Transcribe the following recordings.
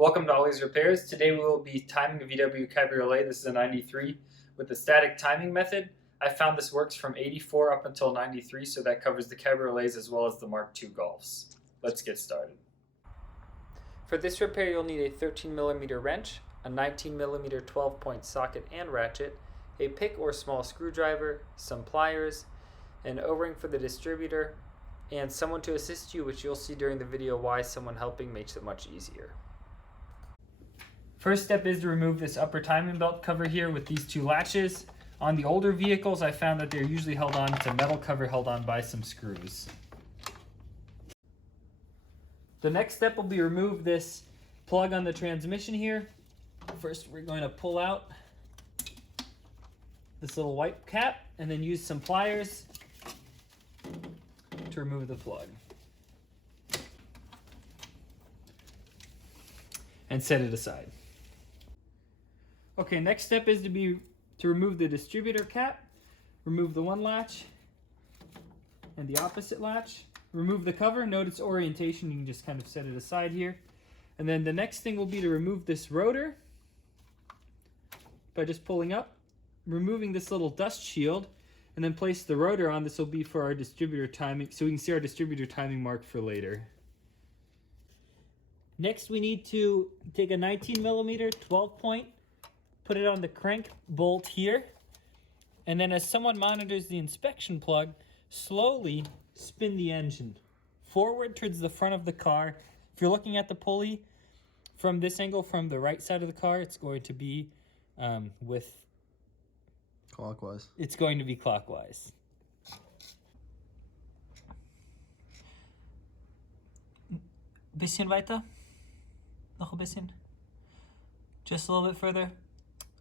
Welcome to Ollie's Repairs. Today we will be timing a VW Cabriolet. This is a 93 with the static timing method. I found this works from 84 up until 93, so that covers the Cabriolets as well as the Mark II Golfs. Let's get started. For this repair you'll need a 13mm wrench, a 19mm 12-point socket and ratchet, a pick or small screwdriver, some pliers, an O-ring for the distributor, and someone to assist you, which you'll see during the video why someone helping makes it much easier. First step is to remove this upper timing belt cover here with these two latches. On the older vehicles, I found that they're usually held on to metal cover held on by some screws. The next step will be remove this plug on the transmission here. First, we're going to pull out this little white cap and then use some pliers to remove the plug. And set it aside. Okay, next step is to remove the distributor cap, remove the one latch and the opposite latch, remove the cover, note its orientation, you can just kind of set it aside here. And then the next thing will be to remove this rotor by just pulling up, removing this little dust shield, and then place the rotor on. This will be for our distributor timing, so we can see our distributor timing mark for later. Next, we need to take a 19mm 12-point, put it on the crank bolt here, and then as someone monitors the inspection plug, slowly spin the engine forward towards the front of the car. If you're looking at the pulley from this angle, from the right side of the car, it's going to be clockwise. It's going to be clockwise. Bisschen weiter. Noch ein bisschen. Just a little bit further.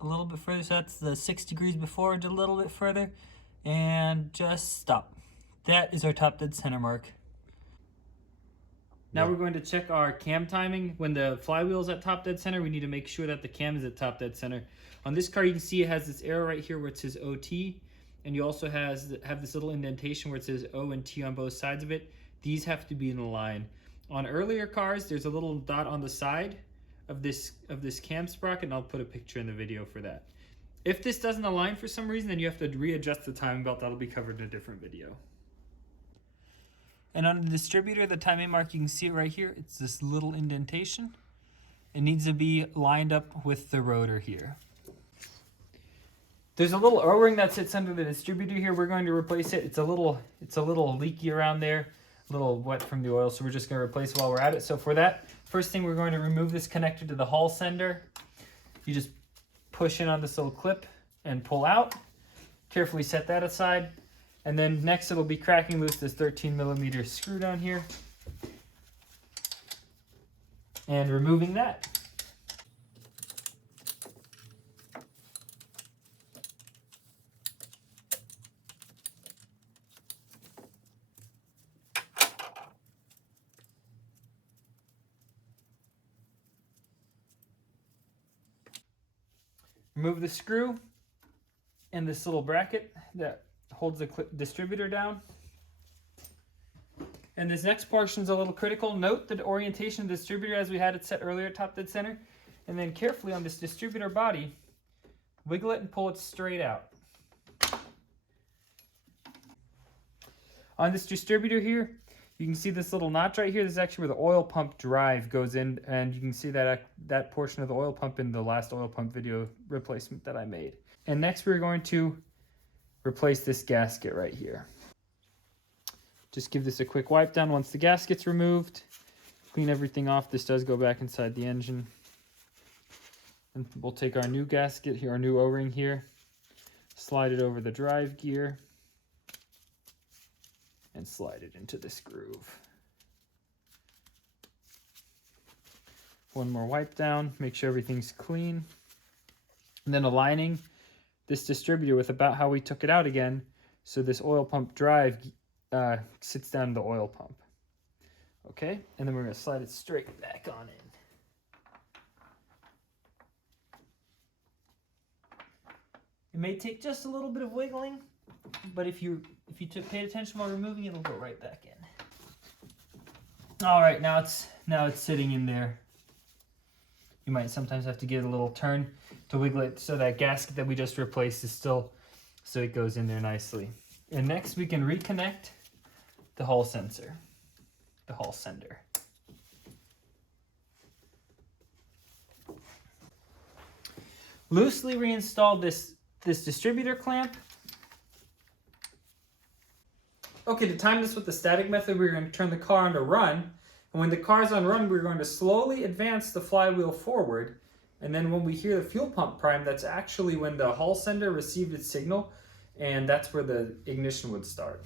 A little bit further. So that's the 6 degrees before. Just a little bit further. And just stop. That is our top dead center mark. Now we're going to check our cam timing. When the flywheel is at top dead center, we need to make sure that the cam is at top dead center. On this car, you can see it has this arrow right here where it says OT. And you also have this little indentation where it says O and T on both sides of it. These have to be in a line. On earlier cars, there's a little dot on the side of this cam sprocket, and I'll put a picture in the video for that. If this doesn't align for some reason, then you have to readjust the timing belt. That'll be covered in a different video. And on the distributor, the timing mark, you can see it right here. It's this little indentation. It needs to be lined up with the rotor here. There's a little O-ring that sits under the distributor here. We're going to replace it. It's a little leaky around there, a little wet from the oil, so we're just going to replace it while we're at it. So for that, first thing, we're going to remove this connector to the hall sender. You just push in on this little clip and pull out. Carefully set that aside. And then next it'll be cracking loose this 13mm screw down here and removing that. Remove the screw and this little bracket that holds the distributor down. And this next portion is a little critical. Note the orientation of the distributor as we had it set earlier, top dead center. And then carefully on this distributor body, wiggle it and pull it straight out. On this distributor here, you can see this little notch right here. This is actually where the oil pump drive goes in, and you can see that portion of the oil pump in the last oil pump video replacement that I made. And next we're going to replace this gasket right here. Just give this a quick wipe down once the gasket's removed. Clean everything off. This does go back inside the engine. And we'll take our new gasket here, our new O-ring here, slide it over the drive gear, and slide it into this groove. One more wipe down, make sure everything's clean. And then aligning this distributor with about how we took it out again, so this oil pump drive sits down the oil pump. Okay, and then we're going to slide it straight back on in. It may take just a little bit of wiggling, but if you paid attention while removing it, it'll go right back in. All right, now it's sitting in there. You might sometimes have to give it a little turn to wiggle it so that gasket that we just replaced is still, so it goes in there nicely. And next we can reconnect the Hall sensor, the Hall sender. Loosely reinstalled this distributor clamp. Okay, to time this with the static method, we're going to turn the car on to run. And when the car's on run, we're going to slowly advance the flywheel forward. And then when we hear the fuel pump prime, that's actually when the Hall sender received its signal, and that's where the ignition would start.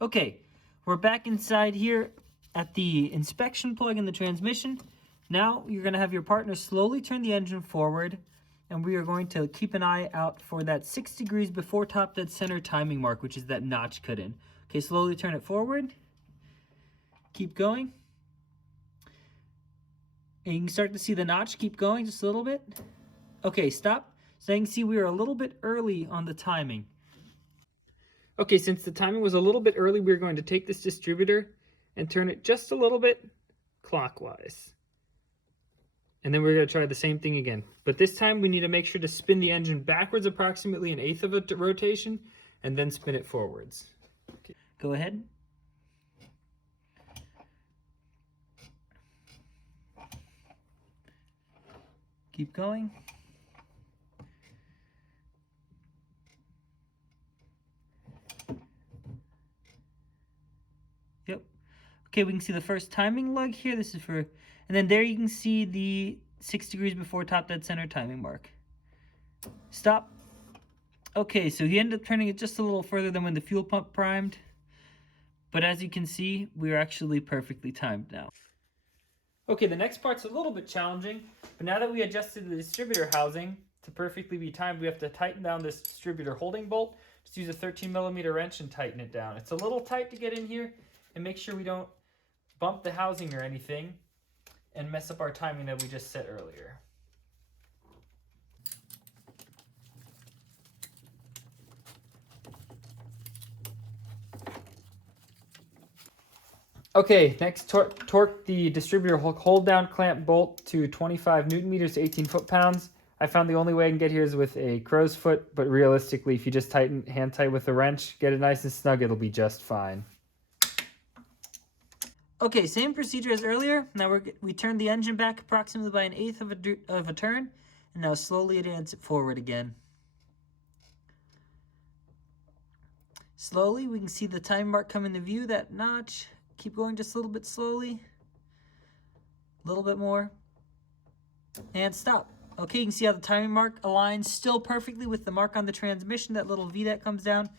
Okay, we're back inside here at the inspection plug in the transmission. Now you're going to have your partner slowly turn the engine forward, and we are going to keep an eye out for that 6 degrees before top dead center timing mark, which is that notch cut in. Okay, slowly turn it forward. Keep going. And you can start to see the notch keep going just a little bit. Okay, stop. So you can see we are a little bit early on the timing. Okay, since the timing was a little bit early, we're going to take this distributor and turn it just a little bit clockwise. And then we're going to try the same thing again. But this time we need to make sure to spin the engine backwards approximately 1/8 of a rotation and then spin it forwards. Okay. Go ahead. Keep going. Yep. Okay, we can see the first timing lug here. This is for, and then there you can see the 6 degrees before top dead center timing mark. Stop. Okay, so he ended up turning it just a little further than when the fuel pump primed. But as you can see, we're actually perfectly timed now. Okay, the next part's a little bit challenging, but now that we adjusted the distributor housing to perfectly be timed, we have to tighten down this distributor holding bolt. Just use a 13mm wrench and tighten it down. It's a little tight to get in here, and make sure we don't bump the housing or anything and mess up our timing that we just set earlier. Okay, next torque the distributor hold down clamp bolt to 25 Newton meters to 18 foot-pounds. I found the only way I can get here is with a crow's foot, but realistically, if you just hand tight with a wrench, get it nice and snug, it'll be just fine. Okay, same procedure as earlier. Now we turn the engine back approximately by 1/8 of a turn, and now slowly advance it forward again. Slowly, we can see the time mark come into view, that notch. Keep going just a little bit slowly. A little bit more. And stop. Okay, you can see how the timing mark aligns still perfectly with the mark on the transmission, that little V that comes down.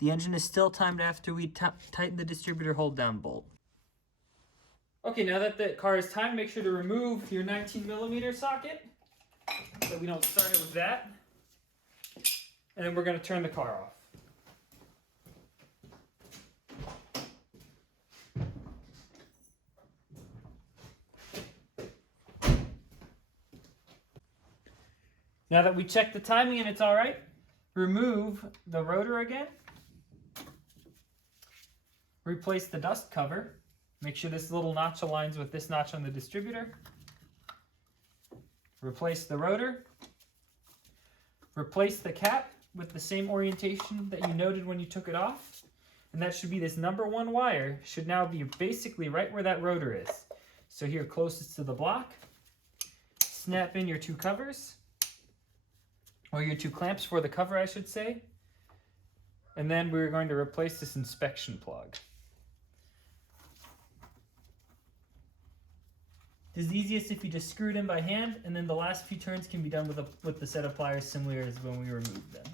The engine is still timed after we tighten the distributor hold down bolt. Okay, now that the car is timed, make sure to remove your 19mm socket so we don't start it with that. And then we're going to turn the car off. Now that we checked the timing and it's all right, remove the rotor again. Replace the dust cover. Make sure this little notch aligns with this notch on the distributor. Replace the rotor. Replace the cap with the same orientation that you noted when you took it off. And that should be this number 1 wire should now be basically right where that rotor is. So here, closest to the block. Snap in your 2 covers. Or your 2 clamps for the cover, I should say. And then we're going to replace this inspection plug. This is easiest if you just screw it in by hand, and then the last few turns can be done with the set of pliers similar as when we removed them.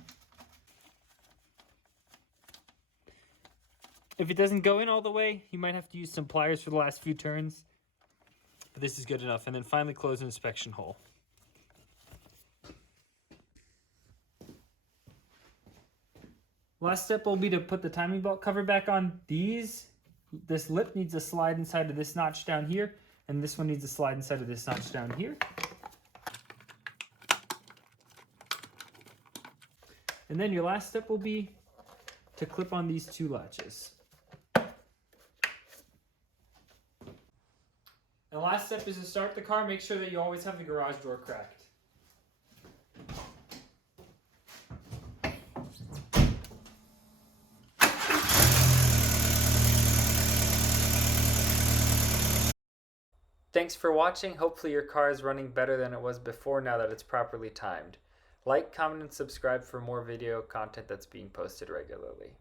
If it doesn't go in all the way, you might have to use some pliers for the last few turns. But this is good enough. And then finally close an inspection hole. Last step will be to put the timing belt cover back on these. This lip needs to slide inside of this notch down here, and this one needs to slide inside of this notch down here. And then your last step will be to clip on these 2 latches. The last step is to start the car. Make sure that you always have the garage door cracked. Thanks for watching. Hopefully your car is running better than it was before now that it's properly timed. Like, comment, and subscribe for more video content that's being posted regularly.